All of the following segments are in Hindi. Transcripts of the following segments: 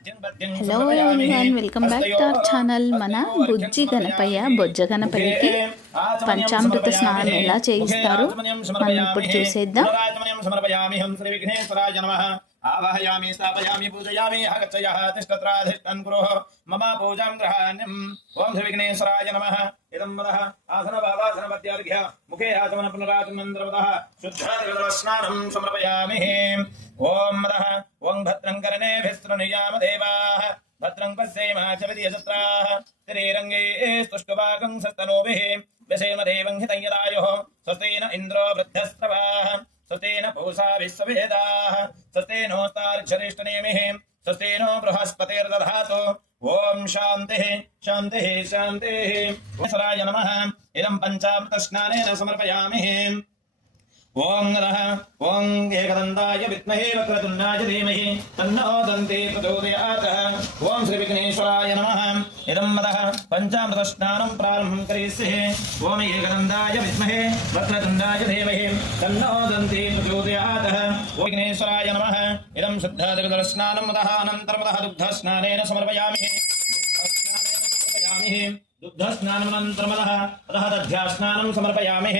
Hello everyone, welcome back to our channel. మన బుజ్జి గణపయ్య బొజ్జ గణపయ్యకి పంచామృత స్నానం ఎలా చేయిస్తారో మనం ఇప్పుడు చూసేద్దాం. आवाहयामि स्थापयामि पूजयामि हगच्छयः तिष्ठत्राधिष्ठन् कुरुः मम पूजां ग्रहाण्यम् ओम श्री विघ्नेश्वराय नमः। इदं वदः आसनभावासनपद्यार्घ्य मुखे आचमन पुनराचमनन्द्रवदः शुद्धादिवदस्नानं समर्पयामि। ओम वदः ओं भद्रं कर्णेभिस्त्रणुयाम देवाः भद्रं पश्येमाचविद्यजत्राः तिरेरङ्गे स्तुष्टुभागं सस्तनोभिः व्यसेम देवं हितं यदायुः स्वस्तेन इन्द्रो वृद्धस्रवाः स्वस्तेन पूषा विश्ववेदाः स्वस्तेनोस्तार्क्षरिष्टनेमिः स्वस्तेनो बृहस्पतिर्दधातु। ओम शान्तिः शान्तिः शान्तिः। ईश्वराय नमः। इदं पञ्चामृतस्नानेन समर्पयामि। ओं नमः ओं एकदन्ताय विद्महे वक्रतुण्डाय धीमहि तन्नो दन्ती प्रचोदयात्। ओं श्री विघ्नेश्वराय नमः। इदं वदः पञ्चामृतस्नानं प्रारम्भं करिष्ये। ओं एकदन्ताय विद्महे वक्रतुण्डाय धीमहि तन्नो दन्ती प्रचोदयात्। ओं विघ्नेश्वराय नमः। इदं शुद्धादिवदस्नानं वदः अनन्तरं वदः दुग्धस्नानेन समर्पयामि। दुग्धस्नानमनन्तरमदः अतः दध्यास्नानं समर्पयामि।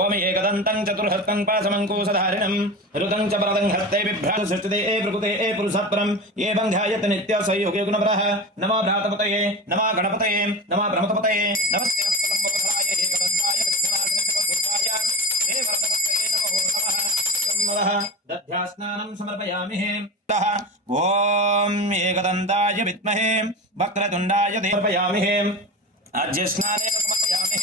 ओम एकदन्तं चतुर्हस्तं पाशमङ्कुशधारिणं रुदं च वरदं हस्ते बिभ्राट सृष्टते प्रकृते पुरुषपरं एवं ध्यायत नित्य संयोगे गुणवरः। नमो भ्रातपतये नमो गणपतये नमो ब्रह्मपतये नमस्ते लम्बोधराय एकदन्ताय विघ्नाशनाय सर्वभूताय देववर्धमतये नमो नमः। दध्यास्नानं समर्पयामि। ओम एकदन्ताय विद्महे वक्रतुण्डाय समर्पयामि। अर्घ्य स्नानेन समर्पयामि।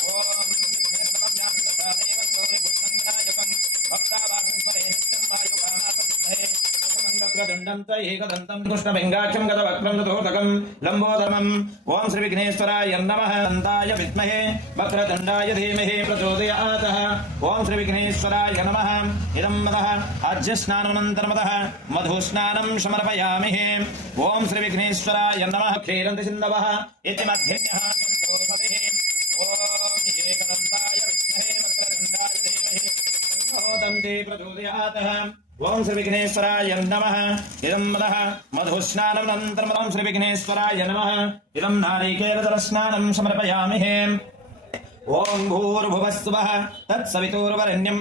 ओम विघ्नेश्वरं गौरीपुत्रं विनायकं भक्तावासं स्मरे नित्यं वायुकामापसिद्धये वक्रतुण्डं च एकदन्तं कृष्णपिङ्गाक्षं गतवक्त्रं ततोदकं लम्बोदरम्। ओम श्री विघ्नेश्वराय नमः। दन्ताय विद्महे वक्रतुण्डाय धीमहि प्रचोदयात्। ओम श्री विघ्नेश्वराय नमः। इदं वदः अर्घ्यस्नानमनन्तरमदः मधुस्नानं समर्पयामि। ओम श्री विघ्नेश्वराय नमः। क्षीरन्ति सिन्धवः इति मध्यन्यः सन्तोषतिः। ओम एकदन्ताय विद्महे वक्रतुण्डाय धीमहि तन्नो दन्ती प्रचोदयात्। ओम श्री विघ्नेश्वराय नमः। इदं वदः मधुस्नानमनन्तरं श्री विघ्नेश्वराय नमः। इदं नारिकेलजलस्नानं समर्पयामि। ओम भूर्भुवस्सुवः तत्सवितुर्वरेण्यं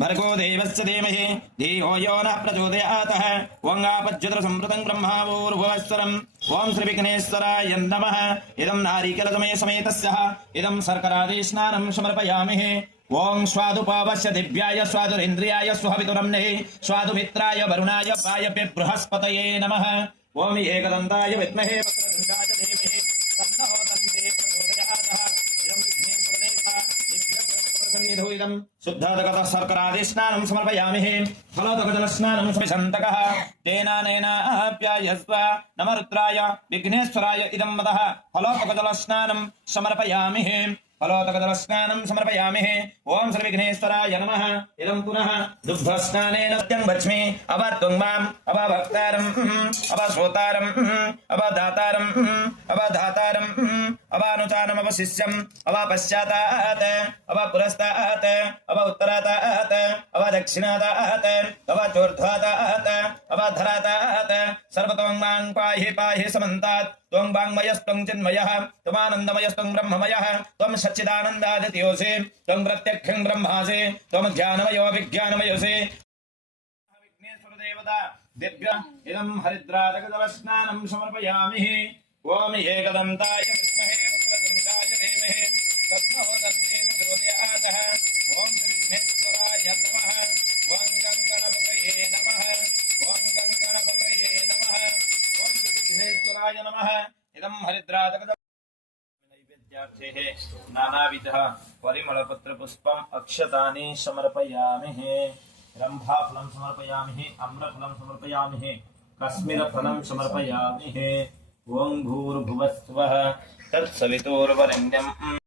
भर्गो देवस्य धीमहि धियो यो नः प्रचोदयात्। ओं आपज्युतसंवृतं ब्रह्मा भूर्भुवस्वरम्। ओम श्री विघ्नेश्वराय नमः। इदं नारिकेलसमयसमेतस्य इदं शर्करादिस्नानं समर्पयामि। ओं स्वादुपावस्य दिव्याय स्वादुरिन्द्रियाय स्वहवितुरम्ने स्वादुमित्राय वरुणाय वायव्य बृहस्पतये नमः। ओम एकदन्ताय विद्महे वक्रतुण्डाय धीमहि तन्नो दन्ती प्रचोदयात्। इदं शुद्धादगतः शर्करादिस्नानं समर्पयामि। फलोदकजलस्नानं समिषन्तकः तेनानेनाप्यायस्व नमः रुद्राय विघ्नेश्वराय इदं वदः फलोदकजलस्नानं समर्पयामि। फलोदकजलस्नानं समर्पयामि। ओम श्री विघ्नेश्वराय नमः। इदं पुनः दुग्धस्नानेन नित्यं वच्मि। अवत्वं माम् अवभक्तारम् अवश्रोतारम् अवदातारम् अवधातारम् अवानुचानम् अवशिष्यम् अवपश्चातात् अवपुरस्तात् अवउत्तरातात् अवदक्षिणातात् अवचोर्ध्वातात् अवधरातात् सर्वतों मां पाहि पाहि समन्तात्। त्वं वाङ्मयस्त्वं चिन्मयः त्वमानन्दमयस्त्वं ब्रह्ममयः त्वं सच्चिदानन्दादित्योऽसि त्वं प्रत्यक्षं ब्रह्मासि त्वं ज्ञानमयो विज्ञानमयोऽसि। विघ्नेश्वरदेवता दिव्य इदं हरिद्रादकजलस्नानं समर्पयामि। ओम एकदन्ताय विद्महे वक्रतुण्डाय धीमहि तन्नो दन्ती प्रचोदयात्। ओम श्री विघ्नेश्वराय नमः। ओं गणपतये नमः। ओं गणपतये नमः। ओम श्री विघ्नेश्वराय नमः। इदं हरिद्रादकजलनैवेद्यार्थेः नानाविधः परिमलपत्रपुष्पम् अक्षतानि समर्पयामि। रम्भाफलं समर्पयामि। आम्रफलं समर्पयामि। काश्मीरफलं समर्पयामि। ओं भूर्भुवस्सुवः तत्सवितुर्वरेण्यम्